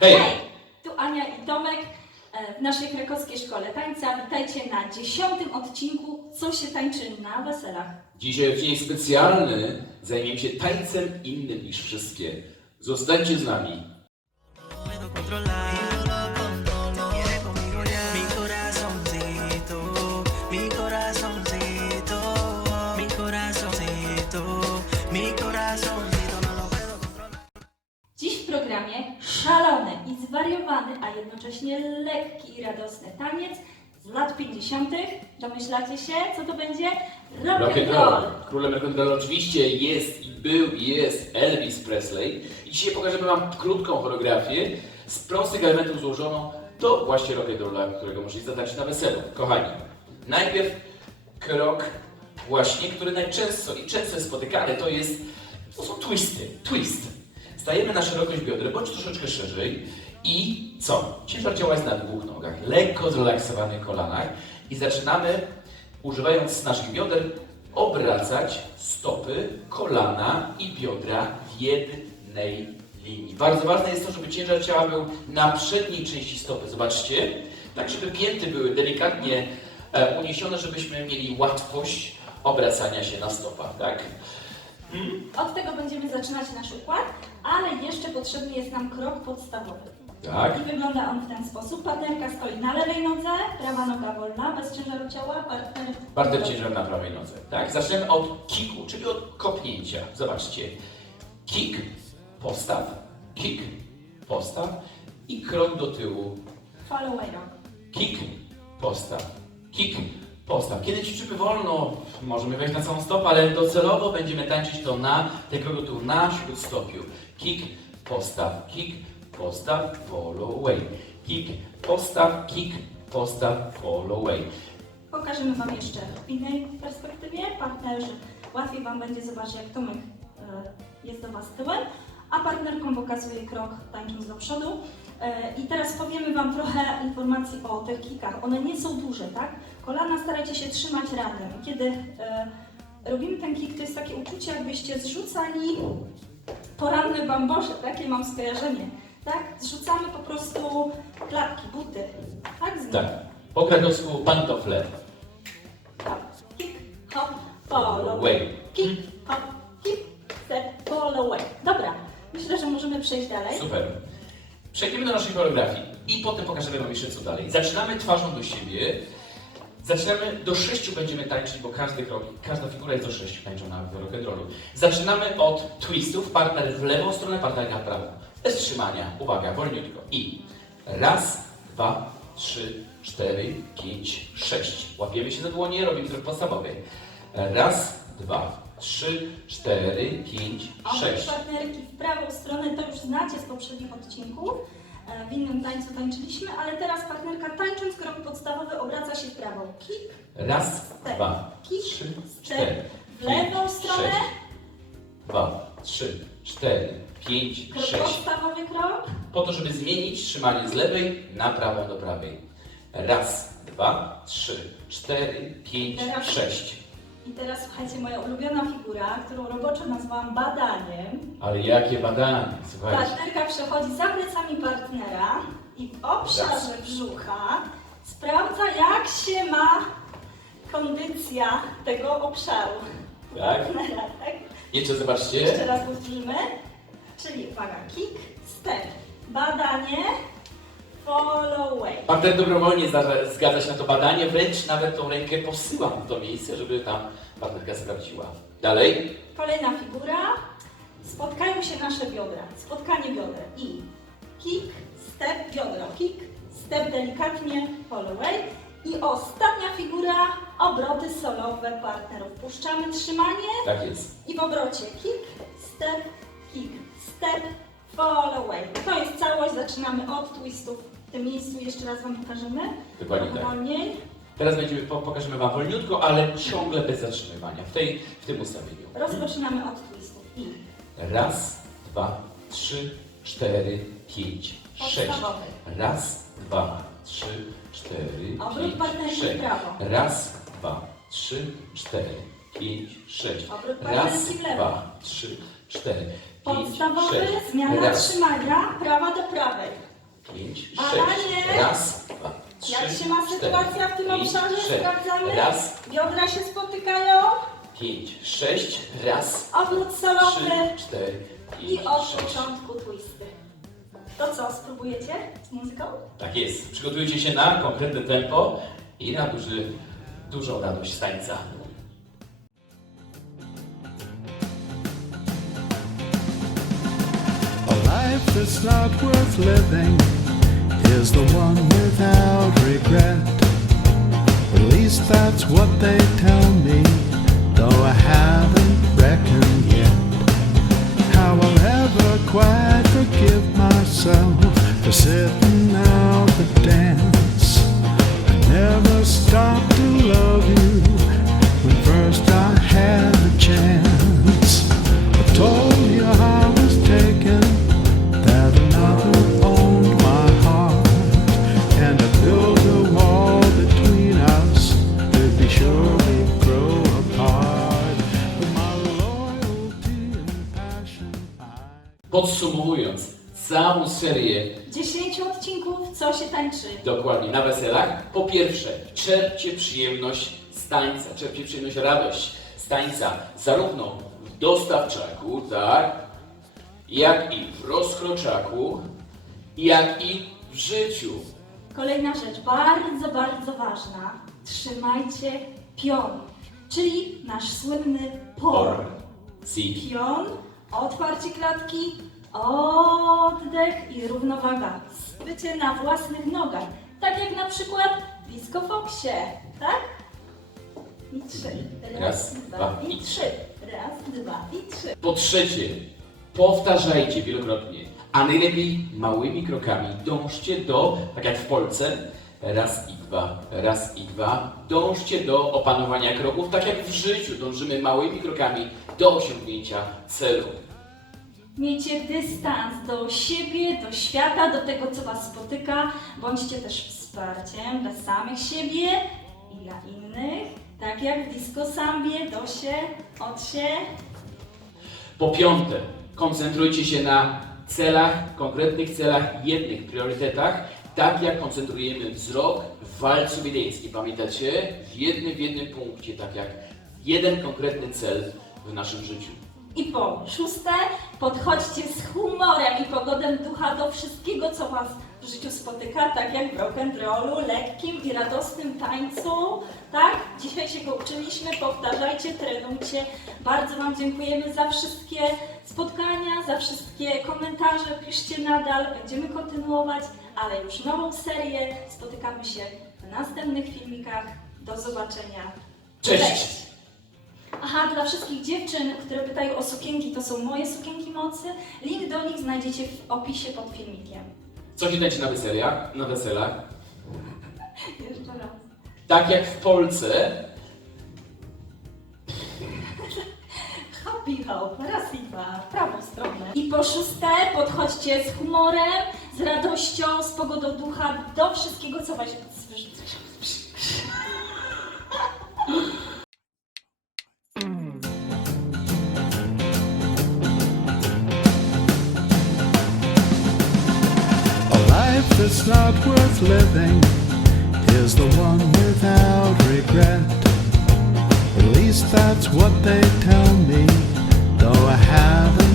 Hej! Tu Ania i Tomek e, w naszej krakowskiej szkole tańca. Witajcie na dziesiątym odcinku Co się tańczy na weselach. Dzisiaj dzień specjalny. Zajmiemy się tańcem innym niż wszystkie. Zostańcie z nami. Radosny taniec z lat 50. Domyślacie się, co to będzie? Rock, Rock and and roll. roll. Królem rock and roll oczywiście jest i był i jest Elvis Presley. I dzisiaj pokażemy Wam krótką choreografię z prostych elementów złożoną do właśnie rock and rolla, którego możecie zadać na weselu. Kochani, najpierw krok właśnie, który najczęsto i często jest spotykany, to jest, to są twisty, twist. Stajemy na szerokość bioder, bądź troszeczkę szerzej i co? Ciężar ciała jest na dwóch nogach, lekko zrelaksowanych kolanach i zaczynamy, używając naszych bioder, obracać stopy, kolana i biodra w jednej linii. Bardzo ważne jest to, żeby ciężar ciała był na przedniej części stopy. Zobaczcie, tak żeby pięty były delikatnie e, uniesione, żebyśmy mieli łatwość obracania się na stopach, tak? Od tego będziemy zaczynać nasz układ, ale jeszcze potrzebny jest nam krok podstawowy. Tak. I wygląda on w ten sposób. Partnerka stoi na lewej nodze, prawa noga wolna, bez ciężaru ciała, partner... Partner ciężar na prawej nodze, tak? Zaczniemy od kiku, czyli od kopnięcia. Zobaczcie. Kick, postaw, kick, postaw i krok do tyłu. Follow away rock. Kick, postaw, kick, postaw. Kiedy ćwiczymy wolno, możemy wejść na całą stopę, ale docelowo będziemy tańczyć to na tego tu na śródstopiu. Kick, postaw, kick, postaw, follow away. Kick, postaw, kick, postaw, follow away. Pokażemy Wam jeszcze w innej perspektywie. Partnerzy łatwiej Wam będzie zobaczyć, jak Tomek e, jest do Was tyłem, a partnerką pokazuje krok tańcząc do przodu. E, I teraz powiemy Wam trochę informacji o tych kikach. One nie są duże, tak? Kolana starajcie się trzymać razem. Kiedy e, robimy ten kik, to jest takie uczucie, jakbyście zrzucali poranne bambosze, takie mam skojarzenie. Tak? Zrzucamy po prostu klapki, buty. Tak? Z. Tak. Po krakowsku pantofle. Hop, kick, hop, follow away. Way. Kick, hop, kick, step, follow away. Dobra, myślę, że możemy przejść dalej. Super. Przejdziemy do naszej choreografii i potem pokażemy Wam jeszcze co dalej. Zaczynamy twarzą do siebie. Zaczynamy do sześciu będziemy tańczyć, bo każdy krok, każda figura jest do sześciu tańczona w rock'n'rollu. Zaczynamy od twistów, partner w lewą stronę, partnerka w prawą. Bez trzymania. Uwaga, wolniutko. I raz, dwa, trzy, cztery, pięć, sześć. Łapiemy się za dłonie, robimy krok podstawowy. Raz, dwa, trzy, cztery, pięć, sześć. partnerki w prawą stronę to już znacie z poprzednich odcinków. E, W innym tańcu tańczyliśmy, ale teraz partnerka tańcząc krok podstawowy obraca się w prawą. Kick, Raz, step, dwa, kick, trzy, step. cztery, W lewą pięć, stronę sześć. Dwa, trzy, cztery, pięć, krok sześć. podstawowy krok. Po to, żeby zmienić trzymanie z lewej na prawą do prawej. Raz, dwa, trzy, cztery, pięć, Teraz- sześć. I teraz słuchajcie, moja ulubiona figura, którą roboczo nazwałam badaniem. Ale jakie badanie, słuchajcie. Partnerka przechodzi za plecami partnera i w obszarze brzucha sprawdza, jak się ma kondycja tego obszaru Tak? partnera. Tak? Jeszcze zobaczcie. Jeszcze raz powtórzymy. Czyli uwaga, kick, step, badanie, follow away. Partner dobrowolnie zgadza się na to badanie, wręcz nawet tą rękę posyłam w to miejsce, żeby tam partnerka sprawdziła. Dalej. Kolejna figura. Spotkają się nasze biodra. Spotkanie bioder. I kick, step, biodro. Kick, step delikatnie, follow away. I ostatnia figura, obroty solowe partnerów. Puszczamy trzymanie Tak jest. i w obrocie kick, step, kick, step, follow away. To jest całość. Zaczynamy od twistów. W tym miejscu jeszcze raz Wam pokażemy. Dokładnie tak. wolniej. Teraz będziemy, po- pokażemy Wam wolniutko, ale ciągle bez zatrzymywania. W, tej, w tym ustawieniu. Rozpoczynamy od twistów. I Raz, dwa, trzy, cztery, pięć, sześć. podstawowy. Raz, dwa, trzy, cztery, Obrót pięć, partnerki w sześć. prawo. Raz, dwa, trzy, cztery, pięć, sześć. Obrót Raz, partnerki w lewo. dwa, trzy, cztery, pięć, Podstawowy, sześć. zmiana Raz, trzymania, prawa do prawej. pięć, Badanie. sześć. Raz, dwa, trzy, Jak się ma cztery, sytuacja w tym pięć, obszarze? sześć. Sprawdzamy. Raz, Biodra się spotykają. pięć, sześć. Raz, trzy, salowy. cztery, I pięć, od sześć. początku twisty. To co, spróbujecie z muzyką? Tak jest. Przygotujcie się na konkretne tempo i na duży, dużą radość z tańca. A life that's not worth living is the one without regret. At least that's what they tell me, though I haven't Podsumowując całą serię 10 odcinków, co się tańczy. dokładnie na weselach, po pierwsze, czerpcie przyjemność z tańca, czerpcie przyjemność, radość z tańca, zarówno w dostawczaku, tak, jak i w rozkroczaku, jak i w życiu. Kolejna rzecz, bardzo, bardzo ważna. Trzymajcie pion, czyli nasz słynny por. Si. Pion, otwarcie klatki, oddech i równowaga. Bycie na własnych nogach. Tak jak na przykład w disco foxie, tak? I trzy. Raz, dwa i i trzy. Raz, dwa i trzy. Po trzecie, powtarzajcie wielokrotnie, a najlepiej małymi krokami dążcie do, tak jak w Polsce, raz i dwa, raz i dwa, dążcie do opanowania kroków, tak jak w życiu dążymy małymi krokami do osiągnięcia celu. Miejcie dystans do siebie, do świata, do tego, co Was spotyka. Bądźcie też wsparciem dla samych siebie i dla innych. Tak jak w disco sambie, dosie, odsie. Po piąte, koncentrujcie się na celach, konkretnych celach, jednych priorytetach, tak jak koncentrujemy wzrok w walce wiedeńskiej. Pamiętacie? W jednym, w jednym punkcie, tak jak jeden konkretny cel w naszym życiu. I po szóste, podchodźcie z humorem i pogodem ducha do wszystkiego, co Was w życiu spotyka, tak jak w rock'n'rollu, lekkim i radosnym tańcu. Tak? Dzisiaj się go uczyliśmy, powtarzajcie, trenujcie. Bardzo Wam dziękujemy za wszystkie spotkania, za wszystkie komentarze. Piszcie nadal, będziemy kontynuować, ale już nową serię. Spotykamy się w następnych filmikach. Do zobaczenia. Cześć! Aha, dla wszystkich dziewczyn, które pytają o sukienki, to są moje sukienki mocy. Link do nich znajdziecie w opisie pod filmikiem. Co się na weselach? Na weselach? Jeszcze raz. Tak jak w Polsce, Happy hop, raz i dwa, w prawą stronę. I po szóste, podchodźcie z humorem, z radością, z pogodą ducha do wszystkiego, co was... that's not worth living is the one without regret. At least that's what they tell me, though I haven't